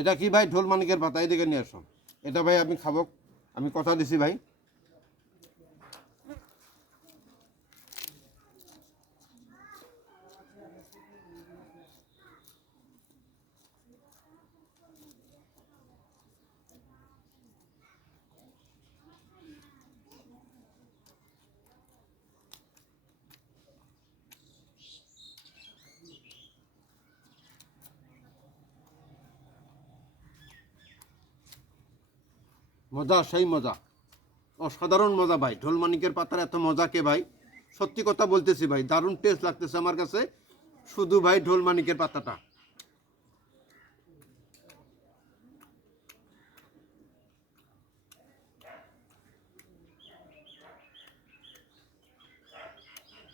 এটা কি ভাই? ঢোল মানিকের পাতা, এদিকে নিয়ে আসো। এটা ভাই আমি খাবো, আমি কথা দিছি ভাই। মজা, সেই মজা, অসাধারণ মজা ভাই। ঢোল মানিকের পাতার এত মজা কে ভাই? সত্যি কথা বলতেছি ভাই, দারুণ টেস্ট লাগতেছে আমার কাছে শুধু ভাই ঢোল মানিকের পাতাটা।